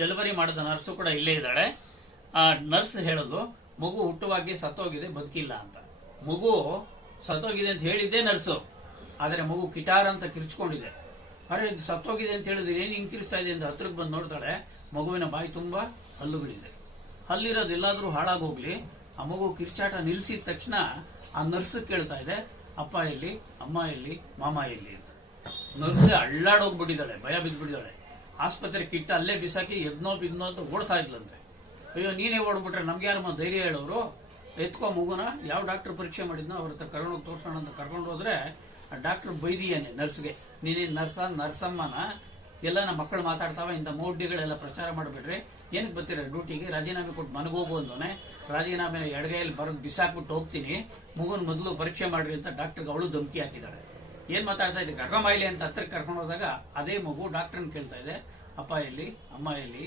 Delivery ಮಾಡಿದ nurse ಕೂಡ ಇಲ್ಲೇ ಇದ್ದಾಳೆ. ಆ ನರ್ಸ್ ಹೇಳೋದು ಮಗು ಹುಟ್ಟುವಾಗಿ ಸತ್ತೋಗಿದೆ, ಬದುಕಿಲ್ಲ ಅಂತ. ಮಗು ಸತ್ತೋಗಿದೆ ಅಂತ ಹೇಳಿದ್ದೆ ನರ್ಸು, ಆದರೆ ಮಗು ಕಿಟಾರ್ ಅಂತ ಕಿರ್ಚ್ಕೊಂಡಿದೆ. ಅರೆ ಇದು ಸತ್ತೋಗಿದೆ ಅಂತ ಹೇಳಿದ್ರೆ ಏನ್ ಹಿಂಗ್ ಕಿರ್ಸ್ತಾ ಇದೆ ಅಂತ ಹತ್ರಕ್ಕೆ ಬಂದು ನೋಡ್ತಾಳೆ, ಮಗುವಿನ ಬಾಯಿ ತುಂಬಾ ಹಲ್ಲುಗಳಿದೆ. ಹಲ್ಲಿರೋದು ಎಲ್ಲಾದ್ರೂ ಹಾಳಾಗೋಗ್ಲಿ, ಆ ಮಗು ಕಿರ್ಚಾಟ ನಿಲ್ಸಿದ ತಕ್ಷಣ ಆ ನರ್ಸ್ ಕೇಳ್ತಾ ಇದೆ, ಅಪ್ಪ ಎಲ್ಲಿ, ಅಮ್ಮ ಎಲ್ಲಿ, ಮಾಮ ಎಲ್ಲಿ ಅಂತ. ನರ್ಸ್ ಅಳ್ಳಾಡೋಗ್ಬಿಟ್ಟಿದ್ದಾಳೆ, ಭಯ ಬಿದ್ದ್ಬಿಟ್ಟಿದ್ದಾಳೆ. ಆಸ್ಪತ್ರೆ ಕಿಟ್ಟ ಅಲ್ಲೇ ಬಿಸಾಕಿ ಎದ್ನೋ ಬಿದ್ನೋ ಅಂತ ಓಡ್ತಾ ಇದ್ಲಂತೆ. ಅಯ್ಯೋ ನೀನೇ ಓಡ್ಬಿಟ್ರೆ ನಮ್ಗೆ ಯಾರಮ್ಮ ಧೈರ್ಯ ಹೇಳೋರು, ಎತ್ಕೋ ಮಗುನ, ಯಾವ ಡಾಕ್ಟರ್ ಪರೀಕ್ಷೆ ಮಾಡಿದ್ನೋ ಅವ್ರ ಹತ್ರ ಕರ್ಕೊಂಡೋಗಿ ತೋರ್ಸೋಣ ಅಂತ ಕರ್ಕೊಂಡು ಹೋದ್ರೆ ಆ ಡಾಕ್ಟರ್ ಬೈದಿಯಾನೆ ನರ್ಸ್ಗೆ, ನೀನೇ ನರ್ಸಮ್ಮನ ಎಲ್ಲ ನಮ್ಮ ಮಕ್ಕಳು ಮಾತಾಡ್ತಾವ, ಇಂಥ ಮೌಢ್ಯಗಳೆಲ್ಲ ಪ್ರಚಾರ ಮಾಡಬೇಡ್ರಿ, ಏನಕ್ಕೆ ಬರ್ತೀರ ಡ್ಯೂಟಿಗೆ, ರಾಜೀನಾಮೆ ಕೊಟ್ಟು ಮನಗೋಗು ಅಂದೋನೆ. ರಾಜೀನಾಮೆ ಎಡಗೈಯಲ್ಲಿ ಬರೋದು ಬಿಸಾಕ್ಬಿಟ್ಟು ಹೋಗ್ತೀನಿ, ಮಗುನ್ ಮೊದಲು ಪರೀಕ್ಷೆ ಮಾಡ್ರಿ ಅಂತ ಡಾಕ್ಟರ್ಗೆ ಅವಳು ಧಮಕಿ ಹಾಕಿದ್ದಾಳೆ. ಏನ್ ಮಾತಾಡ್ತಾ ಇದ್ದೆ, ಕರ್ಕೊಂಬಾಯಿಲಿ ಅಂತ ಹತ್ರಕ್ಕೆ ಕರ್ಕೊಂಡು ಹೋದಾಗ ಅದೇ ಮಗು ಡಾಕ್ಟರ್ನ ಕೇಳ್ತಾ ಇದೆ, ಅಪ್ಪ ಎಲ್ಲಿ, ಅಮ್ಮ ಎಲ್ಲಿ,